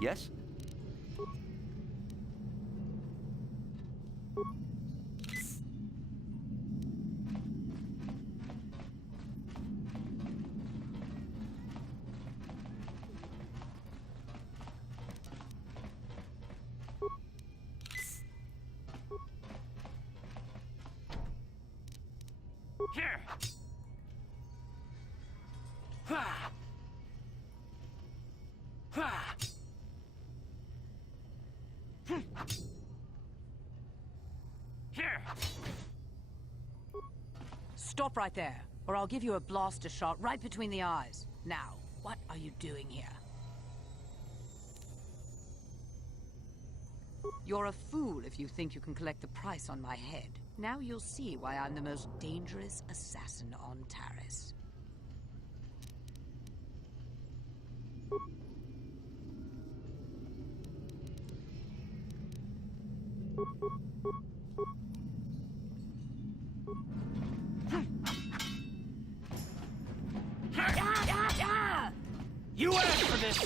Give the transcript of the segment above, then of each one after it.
Yes? Here! Ha! Ha! Here! Stop right there, or I'll give you a blaster shot right between the eyes. Now, what are you doing here? You're a fool if you think you can collect the price on my head. Now you'll see why I'm the most dangerous assassin on Taris. You asked for this!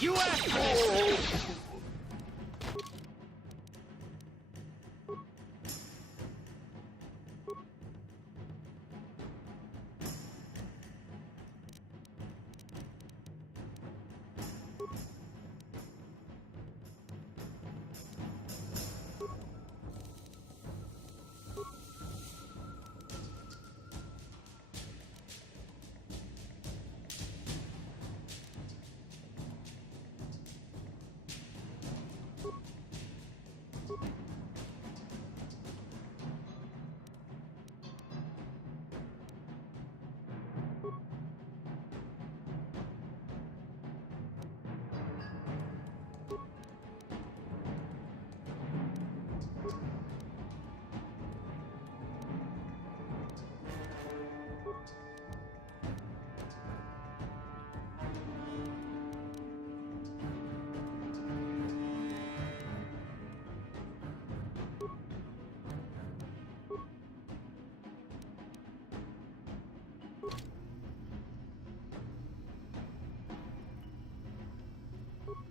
You asked for this!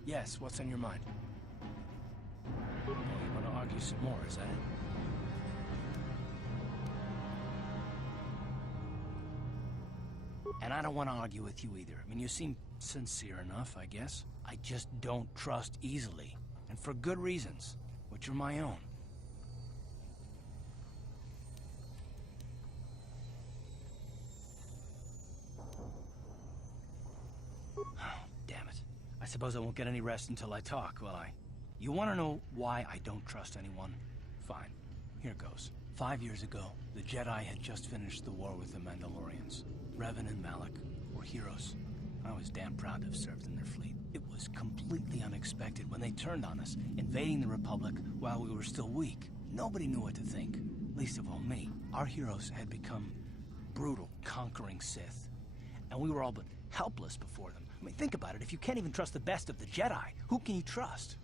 Yes, what's on your mind? Oh, you want to argue some more, is that it? And I don't want to argue with you either. I mean, you seem sincere enough, I guess. I just don't trust easily. And for good reasons, which are my own. Oh, damn it. I suppose I won't get any rest until I talk, will I? You want to know why I don't trust anyone? Fine. Here goes. 5 years ago, the Jedi had just finished the war with the Mandalorians. Revan and Malak were heroes. I was damn proud to have served in their fleet. It was completely unexpected when they turned on us, invading the Republic while we were still weak. Nobody knew what to think, least of all me. Our heroes had become brutal, conquering Sith. And we were all but helpless before them. I mean, think about it. If you can't even trust the best of the Jedi, who can you trust?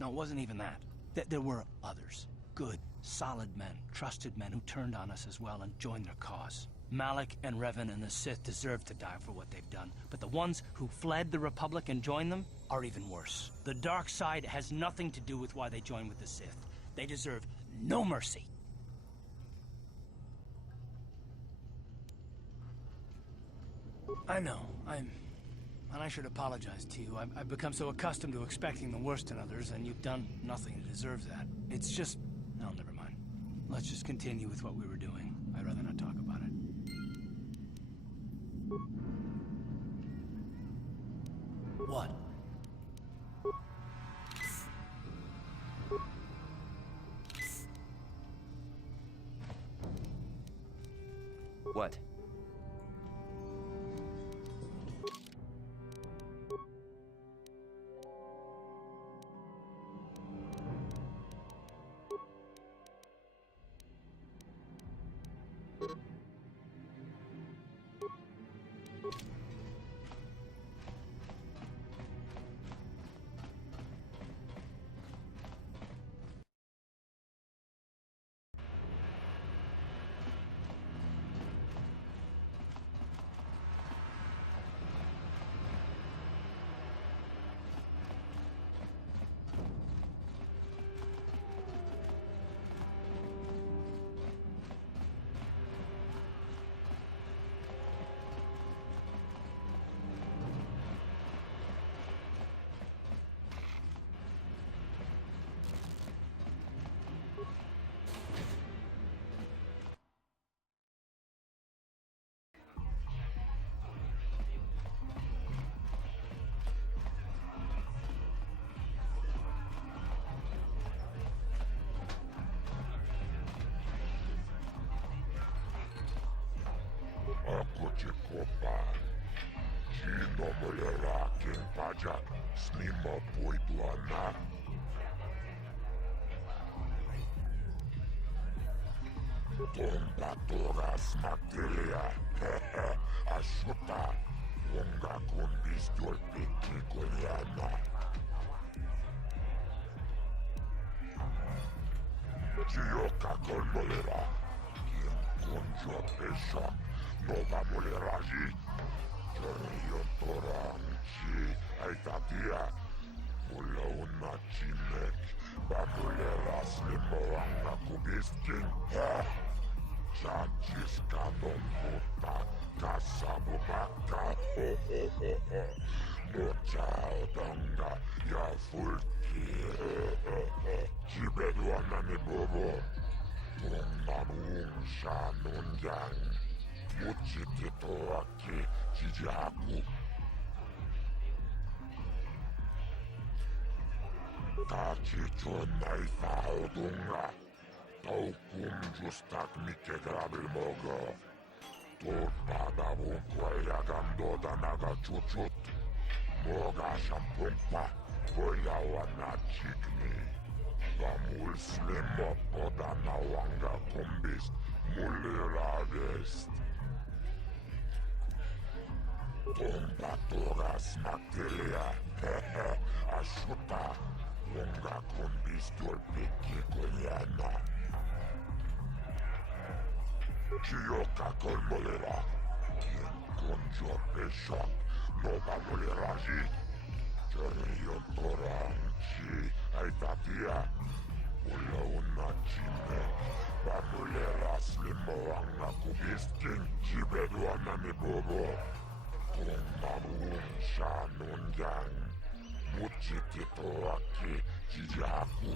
No, it wasn't even that. There were others. Good, solid men, trusted men who turned on us as well and joined their cause. Malik and Revan and the Sith deserve to die for what they've done, but the ones who fled the Republic and joined them are even worse. The dark side has nothing to do with why they joined with the Sith. They deserve no mercy. I know, and I should apologize to you. I've become so accustomed to expecting the worst in others, and you've done nothing to deserve that. It's just... no, never mind. Let's just continue with what we were doing. I'd rather not talk about it. What? What? Ako ci kopa. Chino mulera kin pajak. Snima puidwana. Tomba toras materia. Ashuta. Unga kundis dolpiki kolyana. Chioka kolmolera. Conjo pesha. Nova mulheragem, Jorinho Toranchi, Aitatia, Mulauna Chimek, Bamuleras Limoanga Kubiskin, Chanchis Kanon Puta, Kasabubaka, Mocha Odanga, Yafulki, Chibeduana Nibobo, Tunanung Shanunjang. Muchitito aqui, Tidiago. Tachichonai Faudunga. Taukum justak Mike Grabil Mogo. Torpada Vunquaia Gandoda Naga Chuchut. Moga Shampumpa. Voyawana Chikni. Vamul Slimo Poda Nawanga Kumbis. Mulirades. Tomba toras materia, ashuta, unga kumbis dolpiki kolyana. Chioka kolmolera, quien conjo pesha, nova moleraji. Jorion toranchi, aitatia, ula una chime, bamuleras limoanga kubiskin, chibeduana ni bobo. Tunanung Shanunjang, Muchitito aqui, Tidiago.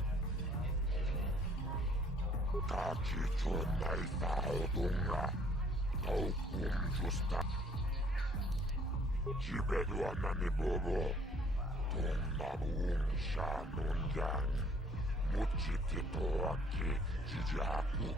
Tachichonai Faudunga, Taukum Justa. Chibeduana ni Bobo, Tunanung Shanunjang, Muchitito aqui, Tidiago.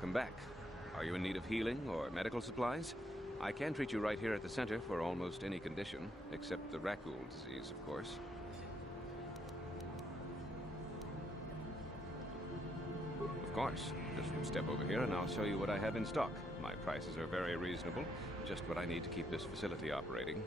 Welcome back. Are you in need of healing or medical supplies? I can treat you right here at the center for almost any condition, except the Raccoon disease, of course. Of course. Just step over here and I'll show you what I have in stock. My prices are very reasonable, just what I need to keep this facility operating.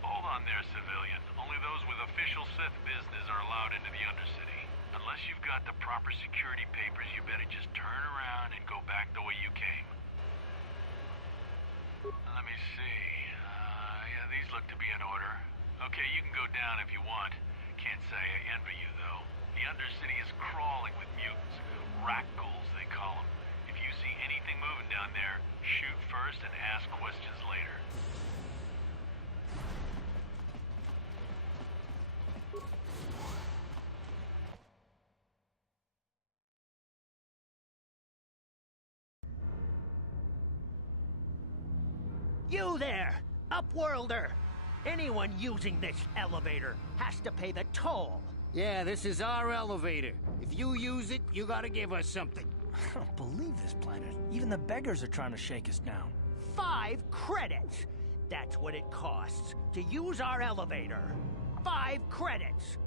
Hold on there, civilian. Only those with official Sith business are allowed into the Undercity. Unless you've got the proper security papers, you better just turn around and go back the way you came. Let me see. Yeah, these look to be in order. Okay, you can go down if you want. Can't say I envy you, though. The Undercity is crawling with mutants. Rat-ghouls, they call them. If you see anything moving down there, shoot first and ask questions later. You there, Upworlder! Anyone using this elevator has to pay the toll. Yeah, this is our elevator. If you use it, you gotta give us something. I don't believe this planet. Even the beggars are trying to shake us down. 5 credits! That's what it costs to use our elevator. 5 credits!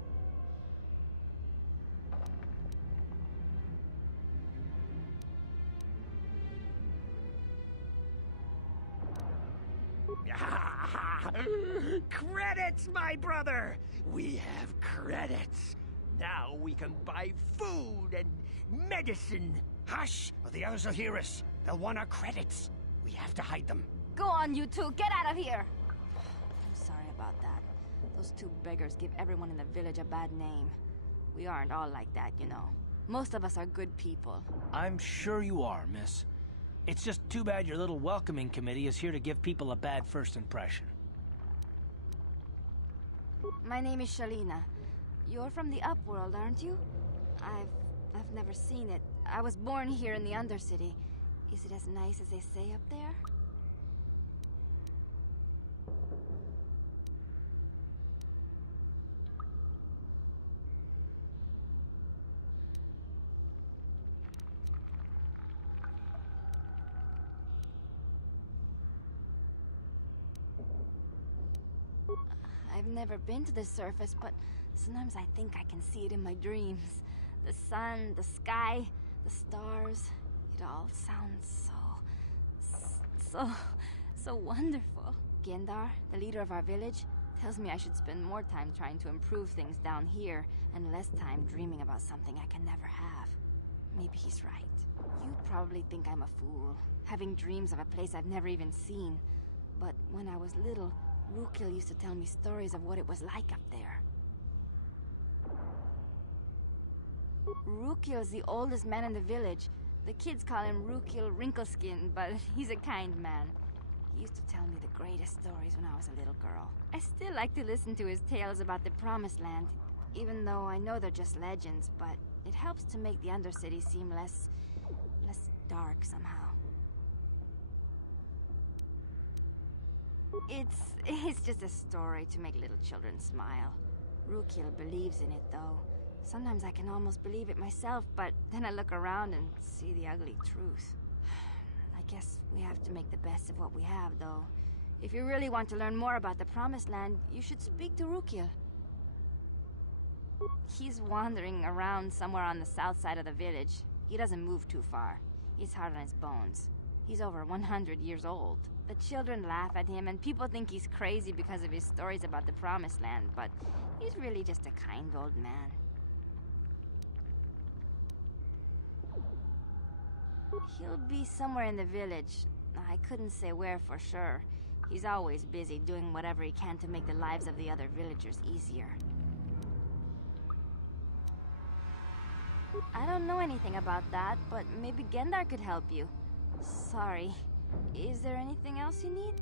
Credits, my brother! We have credits. Now we can buy food and medicine. Hush, or the others will hear us. They'll want our credits. We have to hide them. Go on, you two. Get out of here. I'm sorry about that. Those 2 beggars give everyone in the village a bad name. We aren't all like that, you know. Most of us are good people. I'm sure you are, miss. It's just too bad your little welcoming committee is here to give people a bad first impression. My name is Shalina. You're from the Upworld, aren't you? I've never seen it. I was born here in the Undercity. Is it as nice as they say up there? I've never been to the surface, but sometimes I think I can see it in my dreams. The sun, the sky, the stars. It all sounds so wonderful. Gendar, the leader of our village, tells me I should spend more time trying to improve things down here and less time dreaming about something I can never have. Maybe he's right. You probably think I'm a fool, having dreams of a place I've never even seen. But when I was little, Rukil used to tell me stories of what it was like up there. Rukil's the oldest man in the village. The kids call him Rukil Wrinkleskin, but he's a kind man. He used to tell me the greatest stories when I was a little girl. I still like to listen to his tales about the Promised Land, even though I know they're just legends, but it helps to make the Undercity seem less dark somehow. It's just a story to make little children smile. Rukil believes in it, though. Sometimes I can almost believe it myself, but then I look around and see the ugly truth. I guess we have to make the best of what we have, though. If you really want to learn more about the Promised Land, you should speak to Rukil. He's wandering around somewhere on the south side of the village. He doesn't move too far. He's hard on his bones. He's over 100 years old. The children laugh at him, and people think he's crazy because of his stories about the Promised Land, but he's really just a kind old man. He'll be somewhere in the village. I couldn't say where for sure. He's always busy doing whatever he can to make the lives of the other villagers easier. I don't know anything about that, but maybe Gendar could help you. Sorry. Is there anything else you need?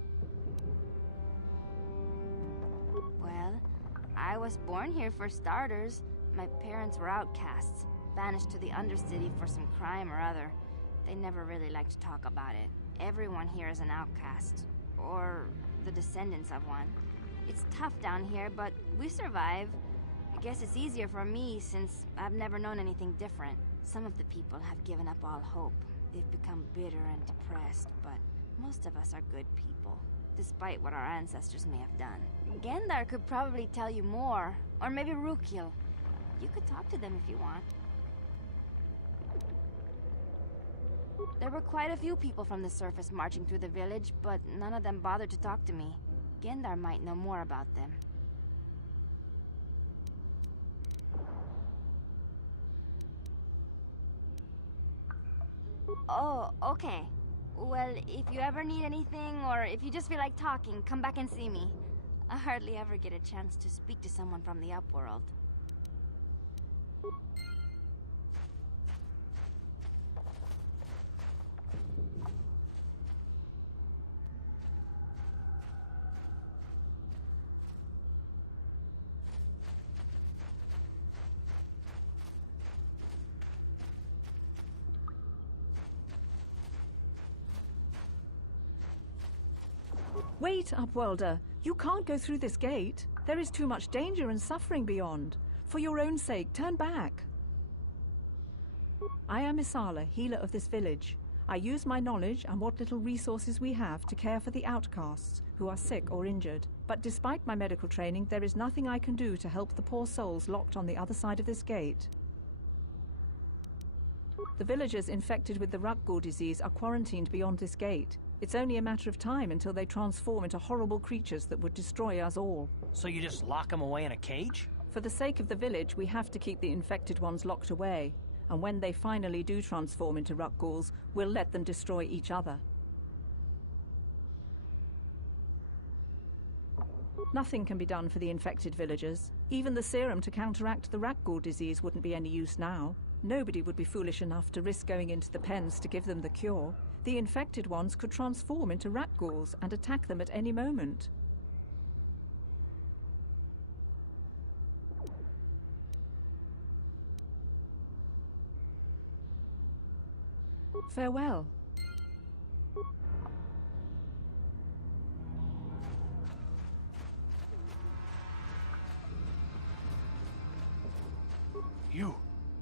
Well, I was born here for starters. My parents were outcasts, banished to the Undercity for some crime or other. They never really liked to talk about it. Everyone here is an outcast, or the descendants of one. It's tough down here, but we survive. I guess it's easier for me since I've never known anything different. Some of the people have given up all hope. They've become bitter and depressed, but most of us are good people, despite what our ancestors may have done. Gendar could probably tell you more, or maybe Rukil. You could talk to them if you want. There were quite a few people from the surface marching through the village, but none of them bothered to talk to me. Gendar might know more about them. Oh, okay. Well, if you ever need anything, or if you just feel like talking, come back and see me. I hardly ever get a chance to speak to someone from the Upworld. Wait, Upworlder. You can't go through this gate. There is too much danger and suffering beyond. For your own sake, turn back. I am Isala, healer of this village. I use my knowledge and what little resources we have to care for the outcasts who are sick or injured. But despite my medical training, there is nothing I can do to help the poor souls locked on the other side of this gate. The villagers infected with the Rukgul disease are quarantined beyond this gate. It's only a matter of time until they transform into horrible creatures that would destroy us all. So you just lock them away in a cage? For the sake of the village, we have to keep the infected ones locked away. And when they finally do transform into Rukguls, we'll let them destroy each other. Nothing can be done for the infected villagers. Even the serum to counteract the Rukgul disease wouldn't be any use now. Nobody would be foolish enough to risk going into the pens to give them the cure. The infected ones could transform into Rukguls and attack them at any moment. Farewell.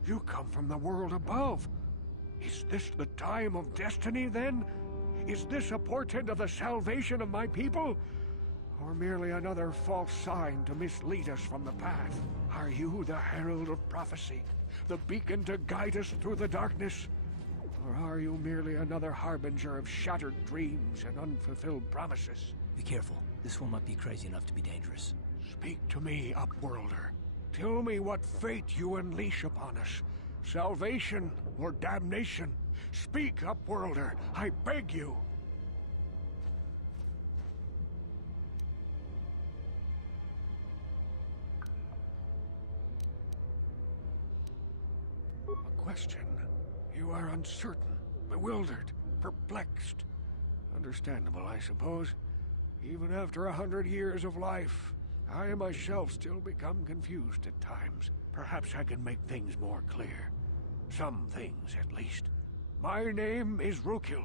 You come from the world above. Is this the time of destiny, then? Is this a portent of the salvation of my people? or merely another false sign to mislead us from the path? Are you the herald of prophecy, the beacon to guide us through the darkness? Or are you merely another harbinger of shattered dreams and unfulfilled promises? Be careful. This one might be crazy enough to be dangerous. Speak to me, Upworlder. Tell me what fate you unleash upon us. Salvation or damnation? Speak, Upworlder, I beg you! A question. You are uncertain, bewildered, perplexed. Understandable, I suppose. Even after 100 years of life, I myself still become confused at times. Perhaps I can make things more clear. Some things, at least. My name is Rukil,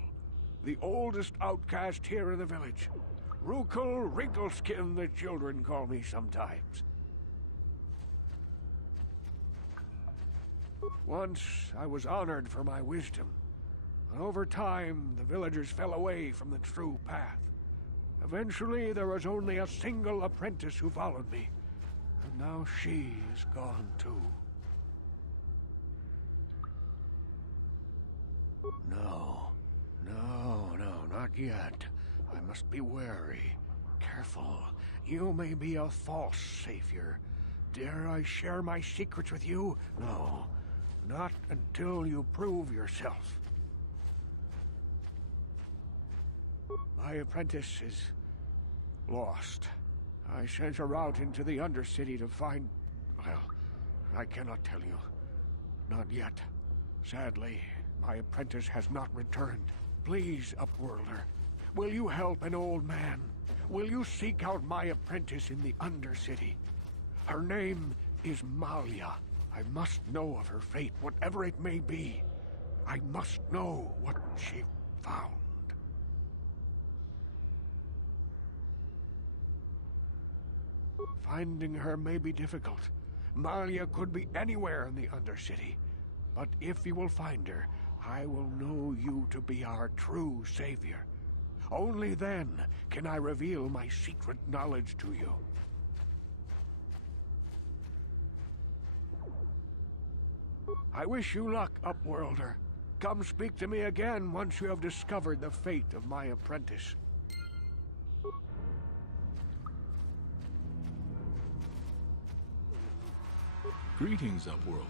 the oldest outcast here in the village. Rukil Wrinkleskin, the children call me sometimes. Once, I was honored for my wisdom, and over time, the villagers fell away from the true path. Eventually, there was only a single apprentice who followed me, and now she is gone too. No, not yet. I must be wary, careful. You may be a false savior. Dare I share my secrets with you? No, not until you prove yourself. My apprentice is lost. I sent her out into the Undercity to find... well, I cannot tell you. Not yet. Sadly, my apprentice has not returned. Please, Upworlder, will you help an old man? Will you seek out my apprentice in the Undercity? Her name is Malia. I must know of her fate, whatever it may be. I must know what she found. Finding her may be difficult. Malia could be anywhere in the Undercity. But if you will find her, I will know you to be our true savior. Only then can I reveal my secret knowledge to you. I wish you luck, Upworlder. Come speak to me again once you have discovered the fate of my apprentice. Greetings, Upworlder.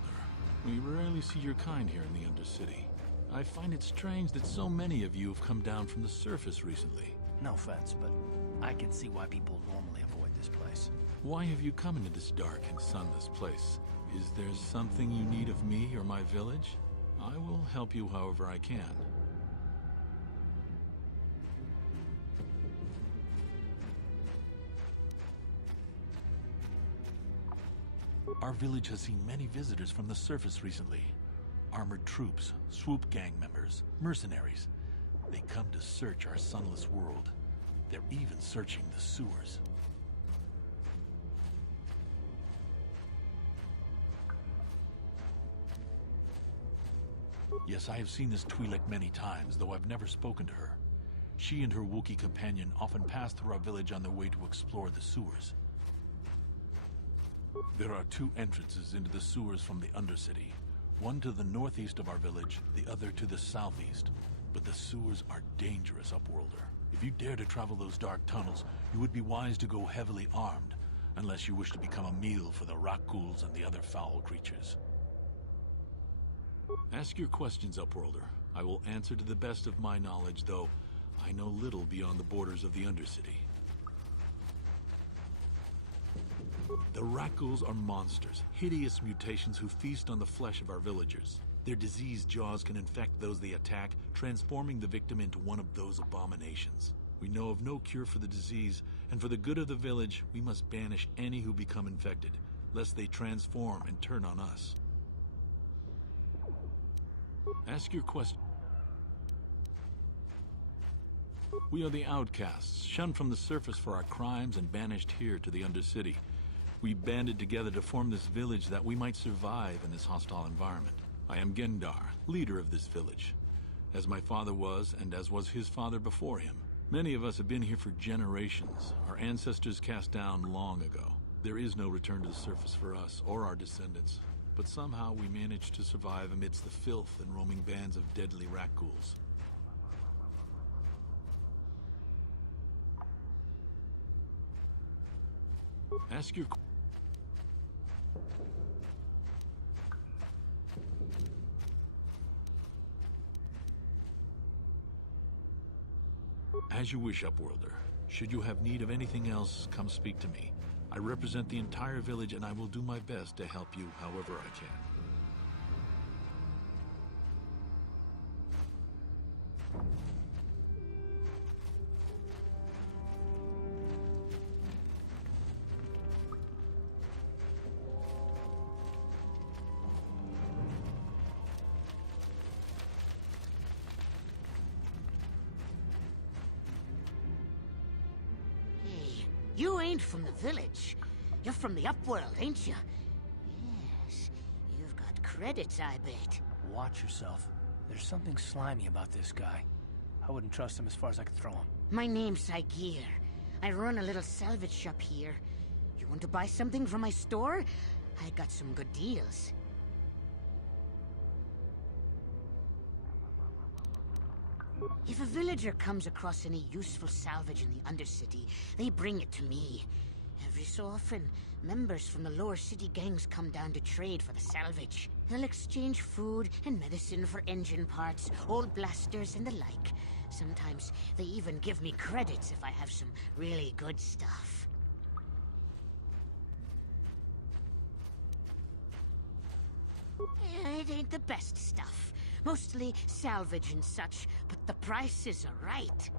We rarely see your kind here in the Undercity. I find it strange that so many of you have come down from the surface recently. No offense, but I can see why people normally avoid this place. Why have you come into this dark and sunless place? Is there something you need of me or my village? I will help you however I can. Our village has seen many visitors from the surface recently. Armored troops, swoop gang members, mercenaries. They come to search our sunless world. They're even searching the sewers. Yes, I have seen this Twi'lek many times, though I've never spoken to her. She and her Wookiee companion often pass through our village on their way to explore the sewers. There are two entrances into the sewers from the Undercity. One to the northeast of our village, the other to the southeast. But the sewers are dangerous, Upworlder. If you dare to travel those dark tunnels, you would be wise to go heavily armed, unless you wish to become a meal for the Rakghouls and the other foul creatures. Ask your questions, Upworlder. I will answer to the best of my knowledge, though I know little beyond the borders of the Undercity. The Rakghouls are monsters, hideous mutations who feast on the flesh of our villagers. Their diseased jaws can infect those they attack, transforming the victim into one of those abominations. We know of no cure for the disease, and for the good of the village, we must banish any who become infected, lest they transform and turn on us. Ask your question. We are the outcasts, shunned from the surface for our crimes and banished here to the Undercity. We banded together to form this village that we might survive in this hostile environment. I am Gendar, leader of this village. As my father was, and as was his father before him, Many of us have been here for generations. Our ancestors cast down long ago. There is no return to the surface for us or our descendants. But somehow we managed to survive amidst the filth and roaming bands of deadly rat ghouls. Ask your... As you wish, Upworlder. Should you have need of anything else, come speak to me. I represent the entire village, and I will do my best to help you however I can. You ain't from the village. You're from the Upworld, ain't you? Yes. You've got credits, I bet. Watch yourself. There's something slimy about this guy. I wouldn't trust him as far as I could throw him. My name's Saigir. I run a little salvage shop here. You want to buy something from my store? I got some good deals. If a villager comes across any useful salvage in the Undercity, they bring it to me. Every so often, members from the lower city gangs come down to trade for the salvage. They'll exchange food and medicine for engine parts, old blasters, and the like. Sometimes they even give me credits if I have some really good stuff. It ain't the best stuff. Mostly salvage and such, but the prices are right.